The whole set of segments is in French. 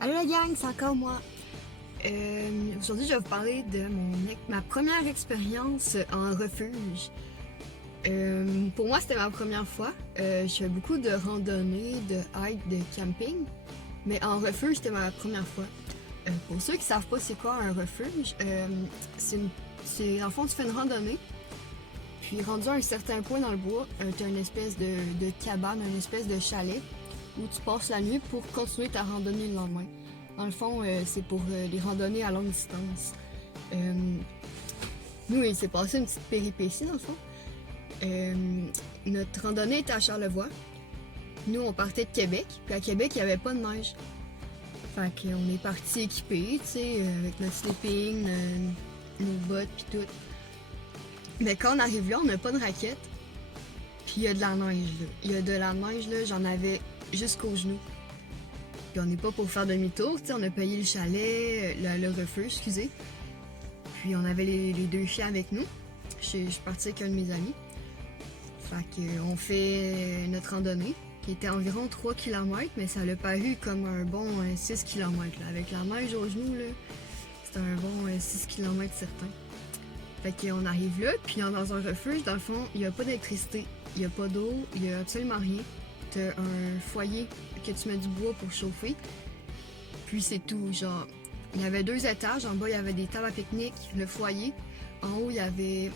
Allô la gang, c'est encore moi. Aujourd'hui, je vais vous parler de ma première expérience en refuge. Pour moi, c'était ma première fois. Je fais beaucoup de randonnées, de hike, de camping, mais en refuge, c'était ma première fois. Pour ceux qui savent pas c'est quoi un refuge, en fond, tu fais une randonnée, puis rendu à un certain point dans le bois, tu as une espèce de cabane, une espèce de chalet où tu passes la nuit pour continuer ta randonnée le lendemain. Dans le fond, c'est pour les randonnées à longue distance. Nous, il s'est passé une petite péripétie, dans le fond. Notre randonnée était à Charlevoix. Nous, on partait de Québec, puis à Québec, il n'y avait pas de neige. Fait qu'on est parti équipés, tu sais, avec notre sleeping, nos bottes, puis tout. Mais quand on arrive là, on n'a pas de raquette, puis il y a de la neige, là. Il y a de la neige, là, j'en avais jusqu'aux genoux. Puis on n'est pas pour faire demi-tour, on a payé le chalet, le refuge, excusez. Puis on avait les deux chiens avec nous. Je suis partie avec un de mes amis. Fait qu'on fait notre randonnée, qui était environ 3 km, mais ça l'a paru comme un bon 6 km. Là. Avec la neige aux genoux, c'était un bon 6 km certain. Fait qu'on arrive là, puis dans un refuge, dans le fond, il n'y a pas d'électricité, il n'y a pas d'eau, il n'y a absolument rien. T'as un foyer que tu mets du bois pour chauffer. Puis c'est tout, genre, il y avait 2 étages, en bas il y avait des tables à pique-nique, le foyer. En haut il y avait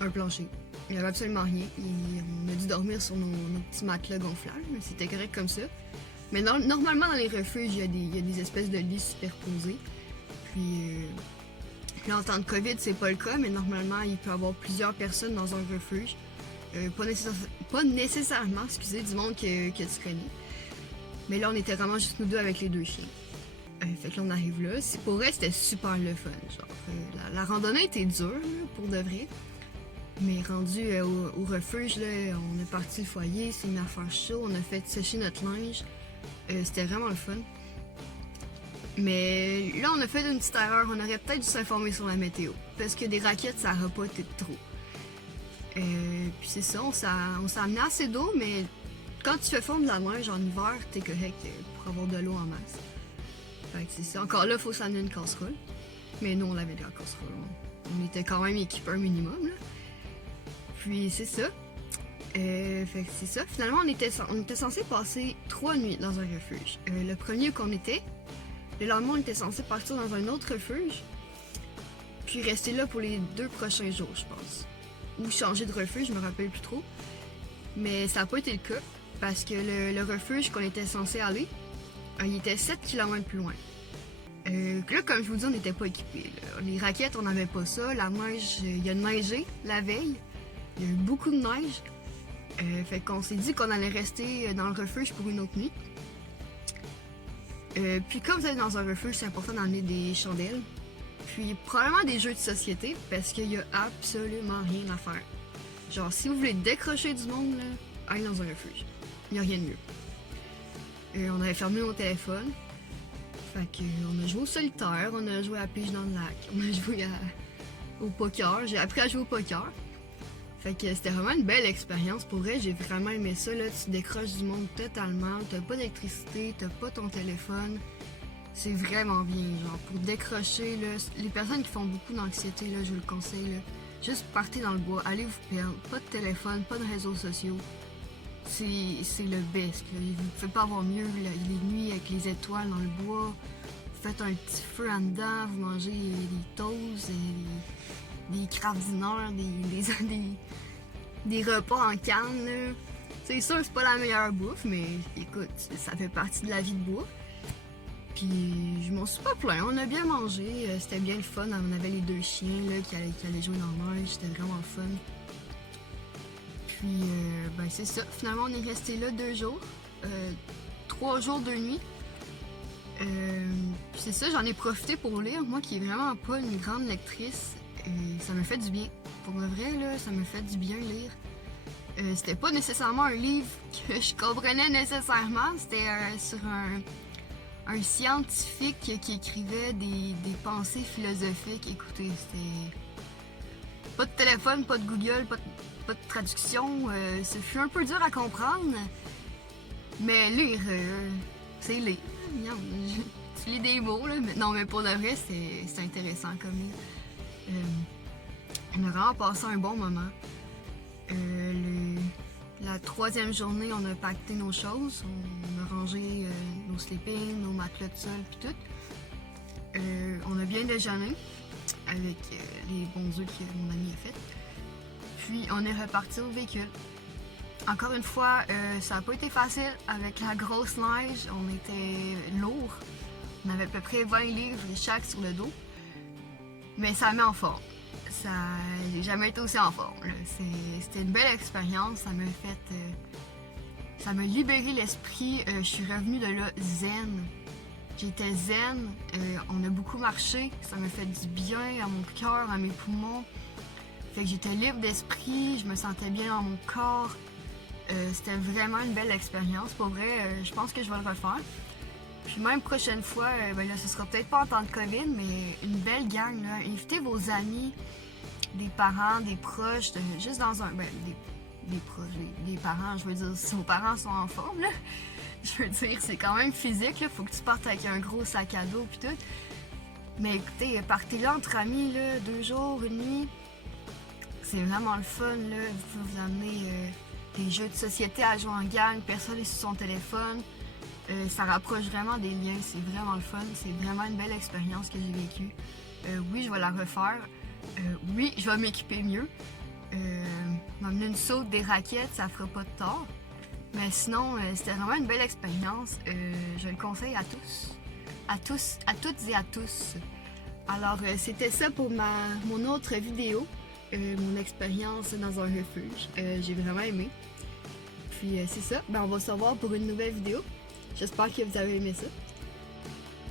un plancher. Il n'y avait absolument rien. On a dû dormir sur nos petits matelas gonflables, mais c'était correct comme ça. Mais normalement dans les refuges, il y a des espèces de lits superposés. Puis là en temps de COVID, c'est pas le cas, mais normalement il peut y avoir plusieurs personnes dans un refuge. Pas nécessairement, excusez, du monde que tu connais. Mais là, on était vraiment juste nous deux avec les 2 chiens. Fait que là, on arrive là. Pour vrai, c'était super le fun. Genre, la randonnée était dure, là, pour de vrai. Mais rendu au refuge, là, on est parti le foyer, c'est mis à faire chaud, on a fait sécher notre linge. C'était vraiment le fun. Mais là, on a fait une petite erreur. On aurait peut-être dû s'informer sur la météo. Parce que des raquettes, ça n'aurait pas été trop. Puis c'est ça, on s'est amené assez d'eau, mais quand tu fais fondre de la neige en hiver, t'es correct pour avoir de l'eau en masse. Fait que c'est ça. Encore là, il faut s'amener une casserole. Mais nous, on avait de la casserole. On était quand même équipés un minimum. Là. Puis c'est ça. Fait que c'est ça. Finalement, on était censé passer 3 nuits dans un refuge. Le premier qu'on était, le lendemain, on était censé partir dans un autre refuge. Puis rester là pour les 2 prochains jours, je pense. Ou changer de refuge, je me rappelle plus trop. Mais ça n'a pas été le cas, parce que le refuge qu'on était censé aller, il était 7 km plus loin. Là, comme je vous dis, on n'était pas équipés. Là. Les raquettes, on n'avait pas ça. La neige, il a neigé la veille. Il y a eu beaucoup de neige. Fait qu'on s'est dit qu'on allait rester dans le refuge pour une autre nuit. Puis comme vous êtes dans un refuge, c'est important d'emmener des chandelles. Puis probablement des jeux de société, parce qu'il y a absolument rien à faire. Genre, si vous voulez décrocher du monde, là, allez dans un refuge. Il n'y a rien de mieux. On avait fermé nos téléphones. Fait qu'on a joué au solitaire, on a joué à la pige dans le lac, on a joué au poker. J'ai appris à jouer au poker. Fait que c'était vraiment une belle expérience. Pour vrai, j'ai vraiment aimé ça. Là, tu décroches du monde totalement. T'as pas d'électricité, t'as pas ton téléphone. C'est vraiment bien, genre, pour décrocher, là, les personnes qui font beaucoup d'anxiété, là, je vous le conseille, là, juste partez dans le bois, allez vous perdre, pas de téléphone, pas de réseaux sociaux, c'est le best, là. Vous ne pouvez pas avoir mieux, là, les nuits avec les étoiles dans le bois, vous faites un petit feu en dedans, vous mangez des toasts, des Kraft Dinner, des repas en canne, là. C'est sûr, c'est pas la meilleure bouffe, mais écoute, ça fait partie de la vie de bois. Puis je m'en suis pas plaint, on a bien mangé, c'était bien le fun, on avait les 2 chiens là, qui allaient jouer dans la neige, c'était vraiment le fun. Puis ben c'est ça, finalement on est resté là 2 jours, 3 jours 2 nuits. Puis c'est ça, j'en ai profité pour lire, moi qui est vraiment pas une grande lectrice, ça me fait du bien. Pour le vrai là, ça me fait du bien lire. C'était pas nécessairement un livre que je comprenais nécessairement, c'était sur un scientifique qui écrivait des pensées philosophiques. Écoutez, c'était pas de téléphone, pas de Google, pas de traduction. Ce fut un peu dur à comprendre, mais lire, c'est laid. Tu lis des mots, là, mais non, mais pour de vrai, c'est intéressant comme livre. On a vraiment passé un bon moment. La troisième journée, on a pacté nos choses, on a rangé nos sleeping, nos matelas de sol, puis tout. On a bien déjeuné avec les bons œufs que mon ami a fait. Puis on est reparti au véhicule. Encore une fois, ça n'a pas été facile avec la grosse neige. On était lourd. On avait à peu près 20 livres chaque sur le dos. Mais ça met en forme. J'ai jamais été aussi en forme. C'était une belle expérience. Ça m'a libéré l'esprit. Je suis revenue de là zen. J'étais zen. On a beaucoup marché. Ça m'a fait du bien à mon cœur, à mes poumons. Fait que j'étais libre d'esprit. Je me sentais bien dans mon corps. C'était vraiment une belle expérience. Pour vrai, je pense que je vais le refaire. Puis même prochaine fois, ben là, ce sera peut-être pas en temps de COVID, mais une belle gang, là. Invitez vos amis, des parents, des proches, juste dans un... Ben, des proches, des parents, je veux dire, si vos parents sont en forme, là, je veux dire, c'est quand même physique, là, faut que tu partes avec un gros sac à dos pis tout. Mais écoutez, partez là entre amis, là, 2 jours, 1 nuit. C'est vraiment le fun, là. Vous pouvez vous amener des jeux de société à jouer en gang, personne est sur son téléphone. Ça rapproche vraiment des liens, c'est vraiment le fun, c'est vraiment une belle expérience que j'ai vécue. Oui, je vais la refaire. Oui, je vais m'équiper mieux. M'amener une saute, des raquettes, ça fera pas de tort. Mais sinon, c'était vraiment une belle expérience. Je le conseille à tous. À toutes et à tous. Alors, c'était ça pour mon autre vidéo. Mon expérience dans un refuge. J'ai vraiment aimé. Puis c'est ça. Ben, on va se revoir pour une nouvelle vidéo. J'espère que vous avez aimé ça.